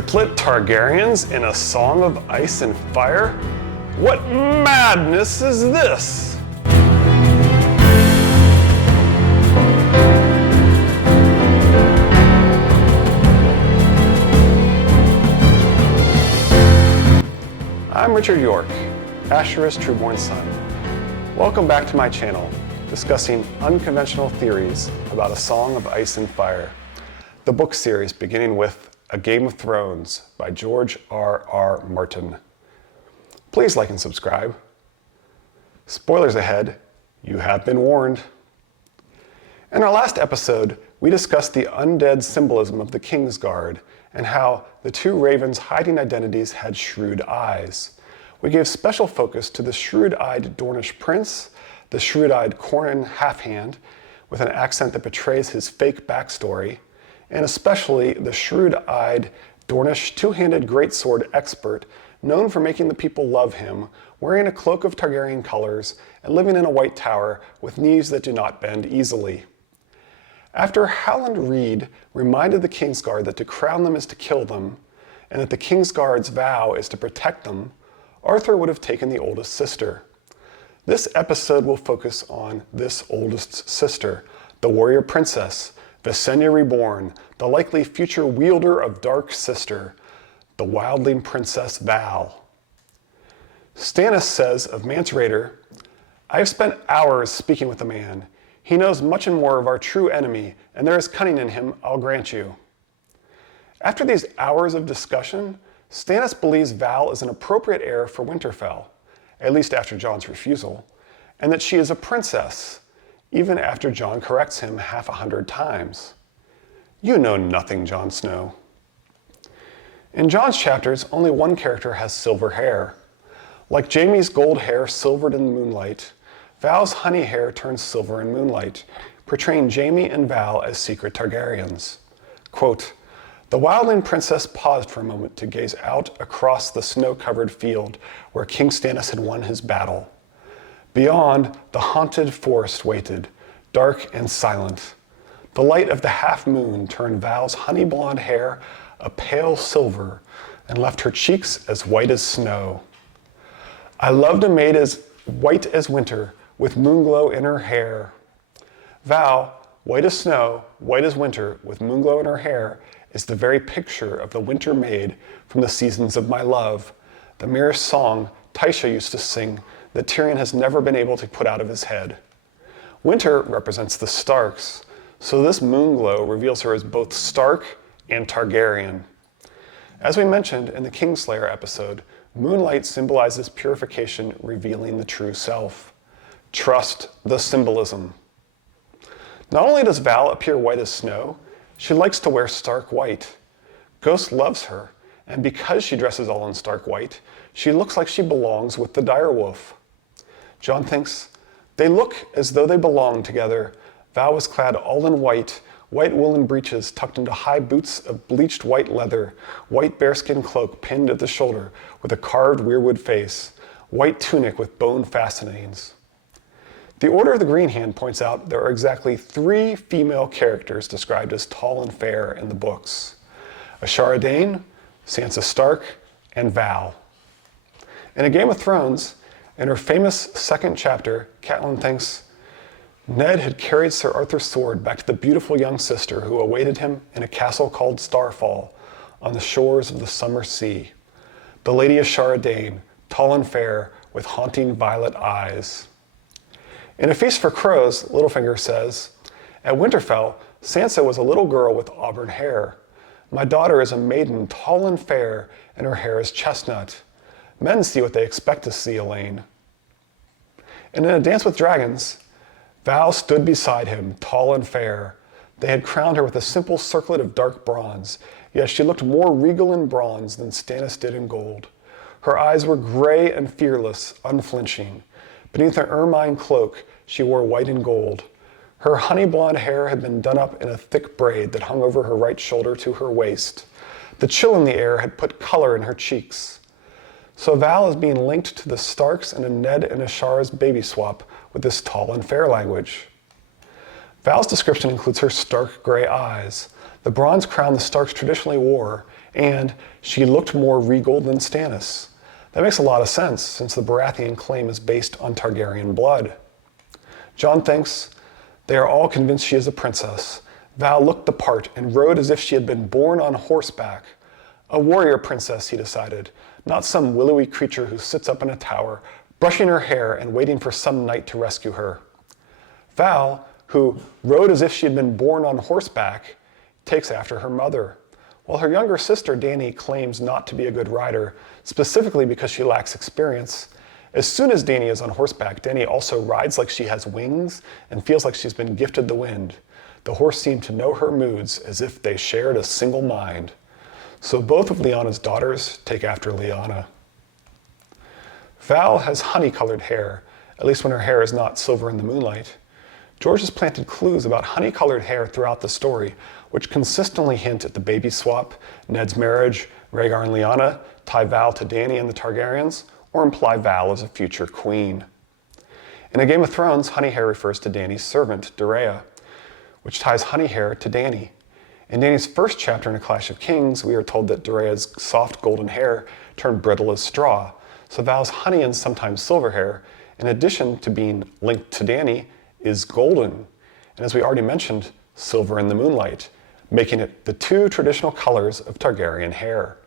Triplet Targaryens in a song of ice and fire? What madness is this? I'm Richard York, Asherah's trueborn son. Welcome back to my channel, discussing unconventional theories about A Song of Ice and Fire, the book series beginning with A Game of Thrones by George R.R. Martin. Please like and subscribe. Spoilers ahead, you have been warned. In our last episode, we discussed the undead symbolism of the Kingsguard and how the two ravens' hiding identities had shrewd eyes. We gave special focus to the shrewd-eyed Dornish prince, the shrewd-eyed Corran half-hand, with an accent that betrays his fake backstory, and especially the shrewd-eyed Dornish two-handed greatsword expert known for making the people love him, wearing a cloak of Targaryen colors and living in a white tower with knees that do not bend easily. After Howland Reed reminded the Kingsguard that to crown them is to kill them, and that the Kingsguard's vow is to protect them, Arthur would have taken the oldest sister. This episode will focus on this oldest sister, the warrior princess, Visenya Reborn, the likely future wielder of Dark Sister, the wildling princess Val. Stannis says of Mance Rayder, "I have spent hours speaking with the man. He knows much and more of our true enemy, and there is cunning in him, I'll grant you." After these hours of discussion, Stannis believes Val is an appropriate heir for Winterfell, at least after Jon's refusal, and that she is a princess, even after Jon corrects him 100 times. You know nothing, Jon Snow. In Jon's chapters, only one character has silver hair. Like Jaime's gold hair silvered in moonlight, Val's honey hair turns silver in moonlight, portraying Jaime and Val as secret Targaryens. Quote, "The wildling princess paused for a moment to gaze out across the snow-covered field where King Stannis had won his battle. Beyond, the haunted forest waited, dark and silent. The light of the half-moon turned Val's honey-blonde hair a pale silver and left her cheeks as white as snow. I loved a maid as white as winter, with moonglow in her hair." Val, white as snow, white as winter, with moonglow in her hair, is the very picture of the winter maid from the Seasons of My Love, the merest song Tysha used to sing that Tyrion has never been able to put out of his head. Winter represents the Starks, so this moonglow reveals her as both Stark and Targaryen. As we mentioned in the Kingslayer episode, moonlight symbolizes purification, revealing the true self. Trust the symbolism. Not only does Val appear white as snow, she likes to wear stark white. Ghost loves her, and because she dresses all in stark white, she looks like she belongs with the direwolf. Jon thinks, "They look as though they belong together." Val was clad all in white, white woolen breeches tucked into high boots of bleached white leather, white bearskin cloak pinned at the shoulder with a carved weirwood face, white tunic with bone fastenings. The Order of the Green Hand points out there are exactly 3 female characters described as tall and fair in the books: Asherah Dane, Sansa Stark, and Val. In A Game of Thrones, in her famous second chapter, Catelyn thinks, "Ned had carried Sir Arthur's sword back to the beautiful young sister who awaited him in a castle called Starfall on the shores of the summer sea. The Lady Asherah Dane, tall and fair, with haunting violet eyes." In A Feast for Crows, Littlefinger says, "At Winterfell, Sansa was a little girl with auburn hair. My daughter is a maiden tall and fair, and her hair is chestnut. Men see what they expect to see, Elaine." And in A Dance with Dragons, Val stood beside him, tall and fair. They had crowned her with a simple circlet of dark bronze, yet she looked more regal in bronze than Stannis did in gold. Her eyes were gray and fearless, unflinching. Beneath her ermine cloak, she wore white and gold. Her honey blonde hair had been done up in a thick braid that hung over her right shoulder to her waist. The chill in the air had put color in her cheeks. So Val is being linked to the Starks and a Ned and Asherah's baby swap with this tall and fair language. Val's description includes her stark gray eyes, the bronze crown the Starks traditionally wore, And she looked more regal than Stannis. That makes a lot of sense, since the Baratheon claim is based on Targaryen blood. Jon thinks they are all convinced she is a princess. Val looked the part and rode as if she had been born on horseback. A warrior princess, he decided, not some willowy creature who sits up in a tower, brushing her hair and waiting for some knight to rescue her. Val, who rode as if she had been born on horseback, takes after her mother, while her younger sister Dany claims not to be a good rider, specifically because she lacks experience. As soon as Dany is on horseback, Dany also rides like she has wings and feels like she's been gifted the wind. The horse seemed to know her moods as if they shared a single mind. So both of Lyanna's daughters take after Lyanna. Val has honey-colored hair, at least when her hair is not silver in the moonlight. George has planted clues about honey-colored hair throughout the story, which consistently hint at the baby swap, Ned's marriage, Rhaegar and Lyanna, tie Val to Dany and the Targaryens, or imply Val as a future queen. In A Game of Thrones, honey hair refers to Dany's servant, Doreah, which ties honey hair to Dany. In Dany's first chapter in A Clash of Kings, we are told that Doreah's soft golden hair turned brittle as straw, so Val's honey and sometimes silver hair, in addition to being linked to Dany, is golden, and as we already mentioned, silver in the moonlight, making it the two traditional colors of Targaryen hair,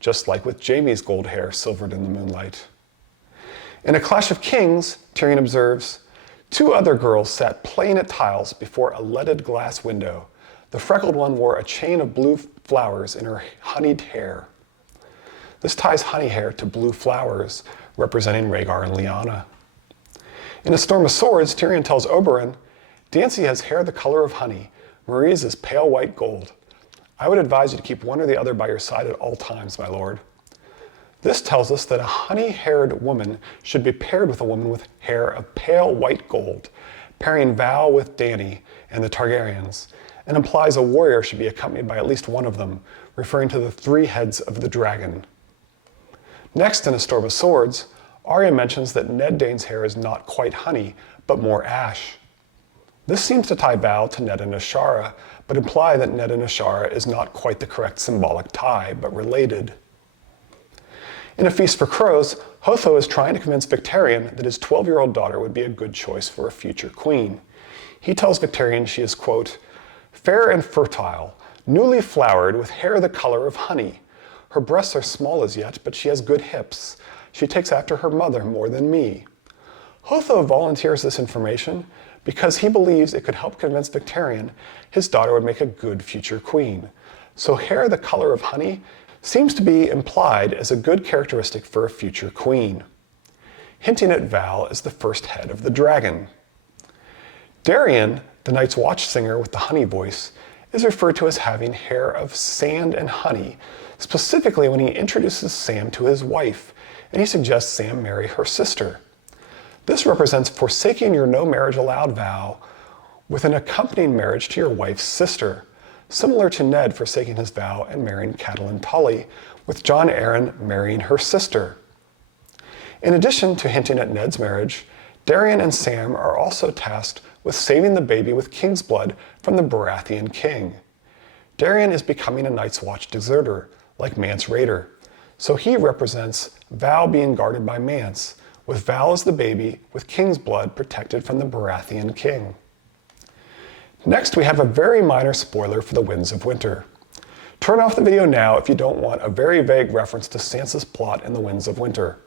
just like with Jaime's gold hair silvered in the moonlight. In A Clash of Kings, Tyrion observes, two other girls sat playing at tiles before a leaded glass window. The freckled one wore a chain of blue flowers in her honeyed hair. This ties honey hair to blue flowers, representing Rhaegar and Lyanna. In A Storm of Swords, Tyrion tells Oberyn, Dancy has hair the color of honey. Marie's is pale white gold. I would advise you to keep one or the other by your side at all times, my lord. This tells us that a honey-haired woman should be paired with a woman with hair of pale white gold, pairing Val with Dany and the Targaryens, and implies a warrior should be accompanied by at least one of them, referring to the three heads of the dragon. Next, in A Storm of Swords, Arya mentions that Ned Dane's hair is not quite honey, but more ash. This seems to tie Val to Ned and Asherah, but imply that Ned and Asherah is not quite the correct symbolic tie, but related. In A Feast for Crows, Hotho is trying to convince Victarion that his 12-year-old daughter would be a good choice for a future queen. He tells Victarion she is, quote, fair and fertile, newly flowered with hair the color of honey. Her breasts are small as yet, but she has good hips. She takes after her mother more than me. Hotho volunteers this information because he believes it could help convince Victarion his daughter would make a good future queen. So hair the color of honey seems to be implied as a good characteristic for a future queen, hinting at Val as the first head of the dragon. Darion, the Night's Watch singer with the honey voice, is referred to as having hair of sand and honey, specifically when he introduces Sam to his wife, and he suggests Sam marry her sister. This represents forsaking your no marriage allowed vow with an accompanying marriage to your wife's sister, similar to Ned forsaking his vow and marrying Catelyn Tully, with Jon Arryn marrying her sister. In addition to hinting at Ned's marriage, Darion and Sam are also tasked with saving the baby with king's blood from the Baratheon king. Darion is becoming a Night's Watch deserter, like Mance Rayder, so he represents Val being guarded by Mance, with Val as the baby with king's blood protected from the Baratheon king. Next, we have a very minor spoiler for the Winds of Winter. Turn off the video now if you don't want a very vague reference to Sansa's plot in the Winds of Winter.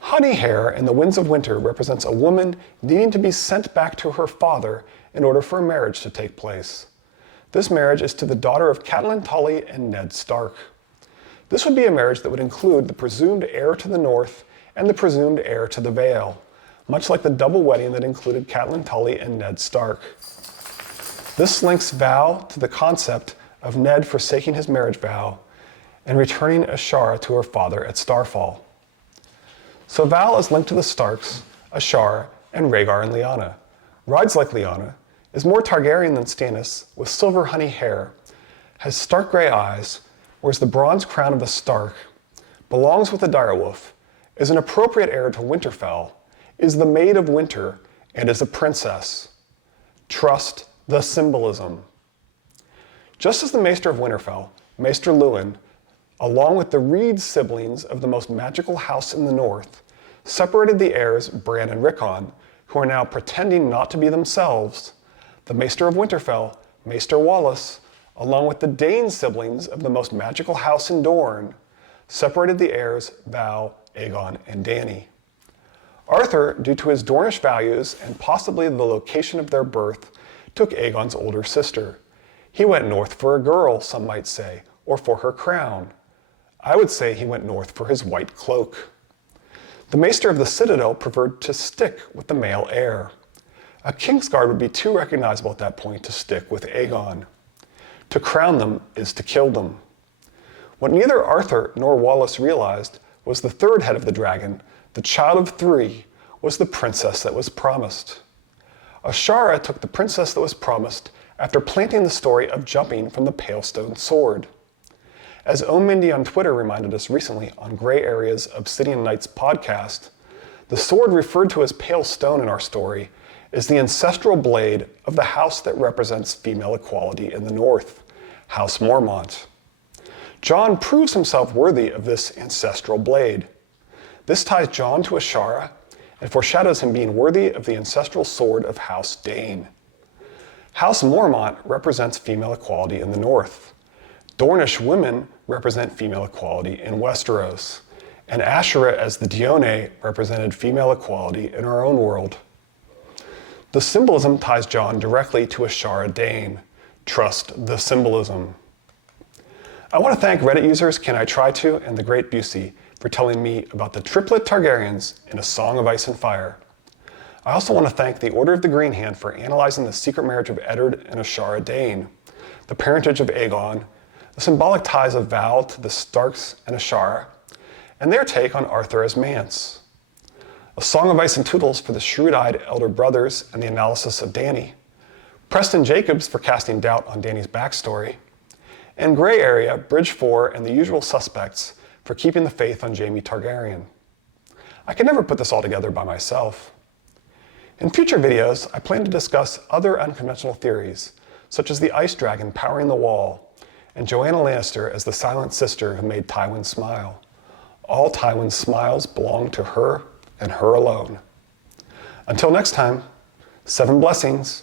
Honey hair in the Winds of Winter represents a woman needing to be sent back to her father in order for a marriage to take place. This marriage is to the daughter of Catelyn Tully and Ned Stark. This would be a marriage that would include the presumed heir to the north and the presumed heir to the Vale, much like the double wedding that included Catelyn Tully and Ned Stark. This links Val to the concept of Ned forsaking his marriage vow and returning Asherah to her father at Starfall. So Val is linked to the Starks, Asherah, and Rhaegar and Lyanna, rides like Lyanna, is more Targaryen than Stannis, with silver honey hair, has stark grey eyes, wears the bronze crown of the Stark, belongs with the direwolf, is an appropriate heir to Winterfell, is the Maid of Winter, and is a princess. Trust the symbolism. Just as the Maester of Winterfell, Maester Luwin, along with the Reed siblings of the most magical house in the north, separated the heirs Bran and Rickon, who are now pretending not to be themselves, the Maester of Winterfell, Maester Wallace, along with the Dane siblings of the most magical house in Dorne, separated the heirs Val, Aegon, and Dany. Arthur, due to his Dornish values and possibly the location of their birth, took Aegon's older sister. He went north for a girl, some might say, or for her crown. I would say he went north for his white cloak. The Maester of the Citadel preferred to stick with the male heir. A Kingsguard would be too recognizable at that point to stick with Aegon. To crown them is to kill them. What neither Arthur nor Wallace realized was the third head of the dragon, the child of three, was the princess that was promised. Asherah took the princess that was promised after planting the story of jumping from the Pale Stone Sword. As Mindy on Twitter reminded us recently on Gray Area's Obsidian Knights podcast, the sword referred to as Pale Stone in our story is the ancestral blade of the house that represents female equality in the North, House Mormont. Jon proves himself worthy of this ancestral blade. This ties Jon to Asherah and foreshadows him being worthy of the ancestral sword of House Dane. House Mormont represents female equality in the North. Dornish women represent female equality in Westeros, and Asherah as the Dione represented female equality in our own world. The symbolism ties Jon directly to Asherah Dane. Trust the symbolism. I want to thank Reddit users Can I Try To and The Great Busey for telling me about the Triplet Targaryens in A Song of Ice and Fire. I also want to thank the Order of the Green Hand for analyzing the secret marriage of Eddard and Asherah Dane, the parentage of Aegon, the symbolic ties of Val to the Starks and Asherah, and their take on Arthur as Mance. A Song of Ice and Toodles for the shrewd-eyed elder brothers and the analysis of Dany. Preston Jacobs for casting doubt on Dany's backstory. And Gray Area, Bridge 4, and the usual suspects for keeping the faith on Jaime Targaryen. I could never put this all together by myself. In future videos, I plan to discuss other unconventional theories, such as the Ice Dragon powering the wall, and Joanna Lannister as the silent sister who made Tywin smile. All Tywin's smiles belong to her and her alone. Until next time, 7 blessings.